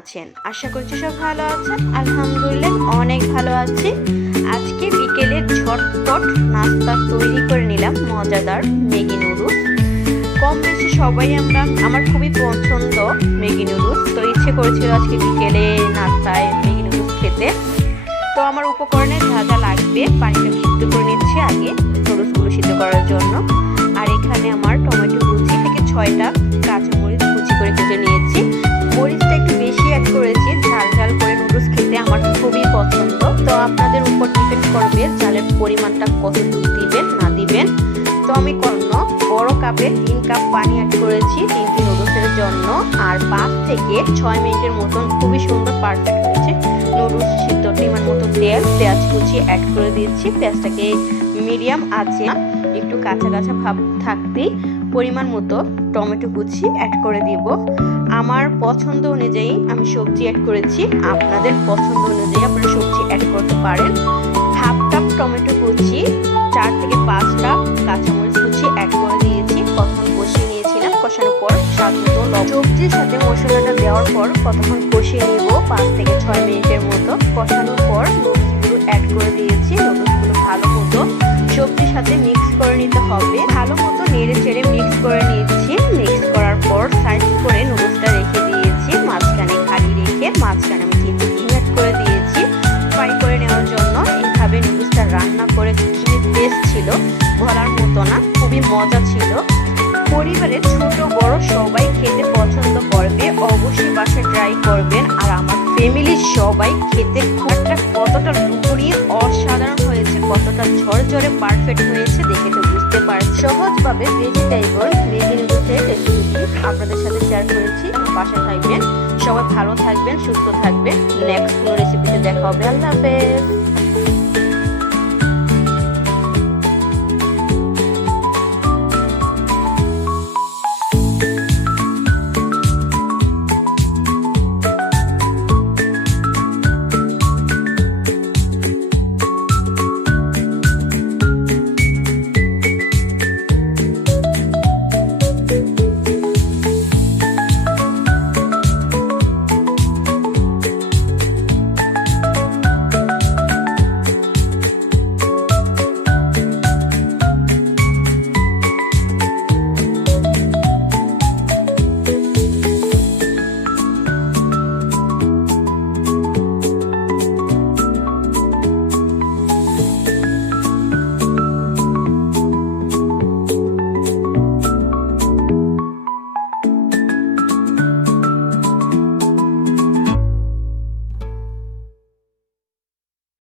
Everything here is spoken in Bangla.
আছেন? আশা করছি সব ভালো আছেন। আলহামদুলিল্লাহ অনেক ভালো আছি। আজকে বিকেলে ঝটপট নাস্তা তৈরি করে নিলাম মজাদার ম্যাগি নুডলস। কম বেশি সবাই আমার খুবই পছন্দ ম্যাগি নুডলস। তো ইচ্ছে করেছিল আজকে বিকেলে নাস্তায় ম্যাগি নুডলস খেতে। তো আমার উপকরণে যা যা লাগবে পানিটা সিদ্ধ করে নিচ্ছি আগে নুডলসগুলো সিদ্ধ করার জন্য। আর এখানে আমার টমেটো কুচি থেকে 6টা কাঁচামরিচ কুচি করে কেটে নিয়েছি। মরিচটা একটু বেশি অ্যাড করেছি, ঝাল ঝাল করে নুডলস খেতে আমার খুবই পছন্দ। তো আপনাদের উপর ডিপেন্ড করবে ঝালের পরিমাণটা কতটুকু দিবেন না দিবেন। তো আমি বড় কাপে 3 কাপ পানি অ্যাড করেছি 3টি নুডলসের জন্য। আর 5 থেকে 6 মিনিটের মতন খুবই সুন্দর পারফেক্ট হয়েছে নুডলস সিদ্ধ। পরিমাণ মতো পেঁয়াজ কুচি অ্যাড করে দিয়েছি। পেঁয়াজটাকে মিডিয়াম আছে একটু কাঁচা কাঁচা ভাব থাকতেই পরিমাণ মতো টমেটো কুচি অ্যাড করে দিব। আমার পছন্দ অনুযায়ী আমি সবজি অ্যাড করেছি, আপনাদের পছন্দ অনুযায়ী আপনারা সবজি অ্যাড করতে পারেন। হাফ কাপ টমেটো কুচি, 4 থেকে 5টা কাঁচামরিচ কুচি অ্যাড করে দিয়েছি। কতক্ষণ কষিয়ে নিয়েছিলাম, কষানোর পর স্বাদ মতো লবণ। সবজির সাথে মশলাটা দেওয়ার পর কতক্ষণ কষিয়ে নিব 5 থেকে 6 মিনিটের মতো। কষানোর পর নুডলসগুলো অ্যাড করে দিয়েছি। নুডলসগুলো ভালো মতো সবজির সাথে মিক্স করে নিতে হবে। ভালো মতো নেড়ে চেড়ে মিক্স করে নিচ্ছি। মিক্স করার পর সাইড করে নুডলসটা রেখে দিয়েছি। মাঝখানে খালি রেখে মাঝখানে আমি কিন্তু ডিম অ্যাড করে দিয়েছি ফ্রাই করে নেওয়ার জন্য। এইভাবে নুডলসটা রান্না করে খুবই টেস্ট ছিল, বলার মতো না, খুবই মজা ছিল। পরিবারের ছোট বড় সবাই খেতে পছন্দ করবে, অবশ্যই বাসায় ট্রাই করবেন। আর আমার ফ্যামিলির সবাই খেতে কতটা লুকুরিয়ে অসাধারণ হয়েছে, কতটা ঝরঝরে পারফেক্ট হয়েছে দেখে তো বুঝতে পারছি। সহজভাবে ভেজিটেবল ম্যাগি নুডলসের রেসিপিটি আপনাদের সাথে শেয়ার করেছি। আমার পাশে থাকবেন, সবাই ভালো থাকবেন, সুস্থ থাকবেন। নেক্সট কোনো রেসিপিতে দেখা হবে। আল্লাহ হাফেজ।